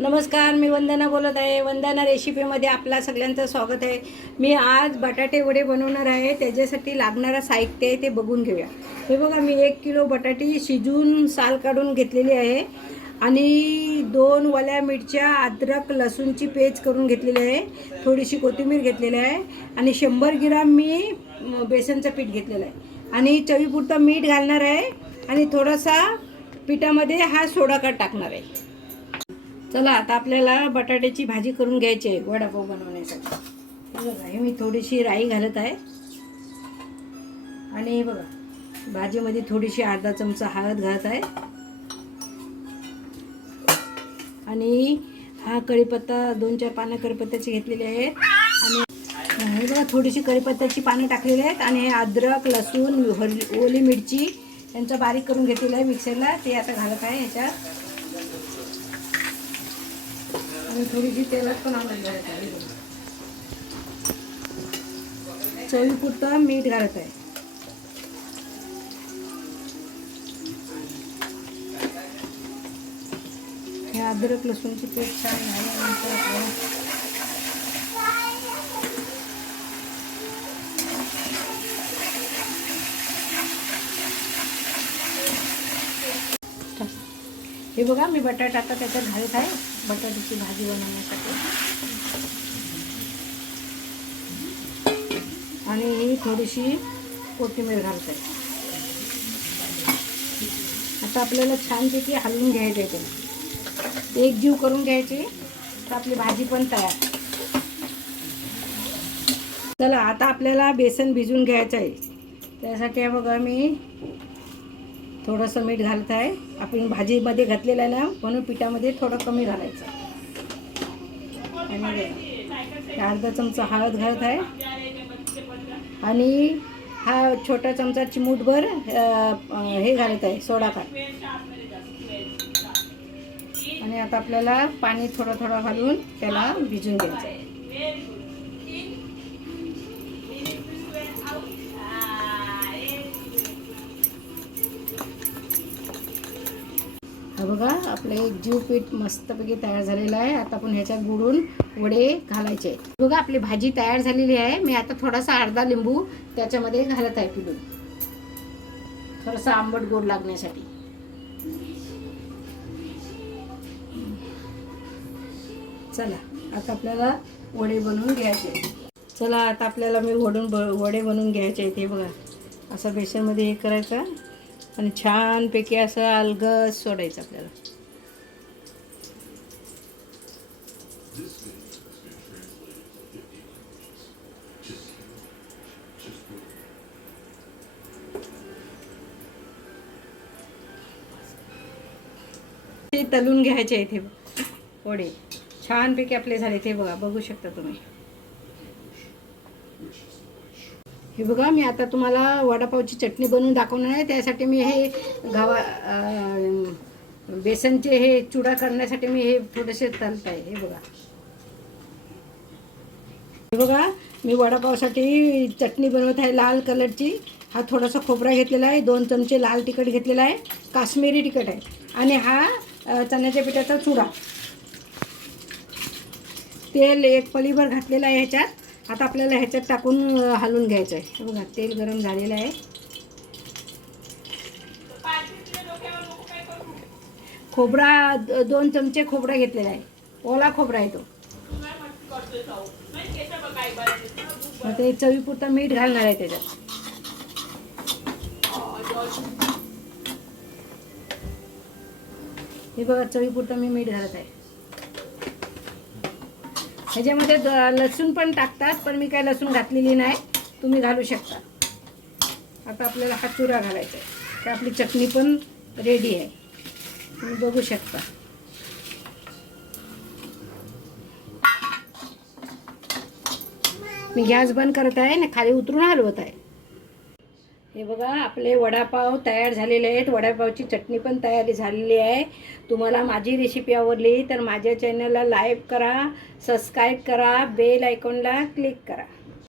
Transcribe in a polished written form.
नमस्कार, मी वंदना बोलत आहे. वंदना रेसिपीमध्ये आपला सगळ्यांचं स्वागत आहे. मी आज बटाटे वडे बनवणार आहे. त्याच्यासाठी लागणारं साहित्य आहे ते बघून घेऊया. हे बघा, मी 1 किलो बटाटे शिजून साल काढून घेतलेली आहे आणि 2 वल्या मिरच्या, अद्रक लसूणची पेस्ट करून घेतलेली आहे. थोडीशी कोथिंबीर घेतलेली आहे आणि 100 ग्राम मी बेसनचं पीठ घेतलेलं आहे आणि चवीपुरतं मीठ घालणार आहे आणि थोडासा पिठामध्ये हा सोडा टाकणार आहे. चला, आता आपल्याला बटाट्याची भाजी करून घ्यायची आहे वडापाव बनवण्यासाठी. बघा, हे मी थोडीशी राई घालत आहे आणि बघा, भाजीमध्ये थोडीशी अर्धा चमचा हळद घालत आहे आणि हा कढीपत्ता 2-4 पानं कढीपत्त्याची घेतलेली आहेत आणि हे बघा, थोडीशी कढीपत्त्याची पानं टाकलेली आहेत आणि हे अद्रक लसूण ओली मिरची यांचं बारीक करून घेतलेलं आहे मिक्सरला. ते आता घालत आहे ह्याच्यात आणि थोडीशी तेलात पण हळद घालत आहे. चवीपुरतं मीठ घालत आहे. हे अद्रक लसूणची पेस्ट छान झाल्यानंतर हे बघा, मी बटाटा आता त्याच्यात घालत आहे बटाट्याची भाजी बनवण्यासाठी आणि ही थोडीशी कोथिंबीर घालत आहे. आता आपल्याला छानपैकी हलवून घ्यायचं आहे, ते एकजीव करून घ्यायचे तर आपली भाजी पण तयार. चला, आता आपल्याला बेसन भिजून घ्यायचं आहे. त्यासाठी बघा, मी थोडंसं मीठ घालत आहे. आपण भाजीमध्ये घातलेलं आहे ना, म्हणून पिठामध्ये थोडं कमी घालायचं आणि अर्धा चमचा हळद घालत आहे आणि हा छोटा चमचा चिमूटभर हे घालत आहे सोडा काढ. आणि आता आपल्याला पाणी थोडं थोडं घालून त्याला भिजून घ्यायचं आहे. बघा, आपलं एक जीव पीठ मस्तपैकी तयार झालेलं आहे. आता आपण ह्याच्यात बुडून वडे घालायचे आहेत. बघा, आपली भाजी तयार झालेली आहे. मी आता थोडासा अर्धा लिंबू त्याच्यामध्ये घालत आहे पिळून, थोडासा आंबट गोड लागण्यासाठी. चला, आता आपल्याला वडे बनवून घ्यायचे. चला, आता आपल्याला वडे बनवून घ्यायचे आहेत. हे बघा, असं बेसनमध्ये हे करायचं आणि छानपैकी असं अलगद सोडायचं आपल्याला. ते तलून घ्यायचे आहेत. हे वडे छानपैकी आपले झाले. ते बघा, बघू शकता तुम्ही. हे बघा, मी आता तुम्हाला वडापावची चटणी बनवून दाखवणार आहे. त्यासाठी मी हे बेसनचे हे चुडा करण्यासाठी मी हे थोडेसे तळत आहे. हे बघा, मी वडापावसाठी चटणी बनवत आहे लाल कलरची. हा थोडासा खोबरा घेतलेला आहे, 2 चमचे लाल तिखट घेतलेला आहे, काश्मीरी तिखट आहे आणि हा चण्याच्या पिठाचा चुडा. तेल 1 पळीभर घातलेला आहे ह्याच्यात. आता आपल्याला ह्याच्यात टाकून हलवून घ्यायचं आहे. हे बघा, तेल गरम झालेलं आहे. खोबरा 2 चमचे खोबरा घेतलेला आहे, ओला खोबरा आहे तो. मग ते चवीपुरतं मीठ घालणार आहे त्याच्यात. हे बघा, चवीपुरतं मी मीठ घालत आहे. ह्याच्यामध्ये लसूण पण टाकतात, पण मी काय लसूण घातलेली नाही, तुम्ही घालू शकता. आता आपल्याला हा चुरा घालायचा आहे. तर आपली चटणी पण रेडी आहे, तुम्ही बघू शकता. मी गॅस बंद करत आहे आणि खाली उतरून हलवत आहे. हे बघा, आपले वडापाव तयार झालेले आहेत. वडापावची चटणी पण तयारी झालेली आहे. तुम्हाला माझी रेसिपी आवडली तर माझ्या चॅनलला लाईक करा, सबस्क्राईब करा, बेल आयकॉनला क्लिक करा.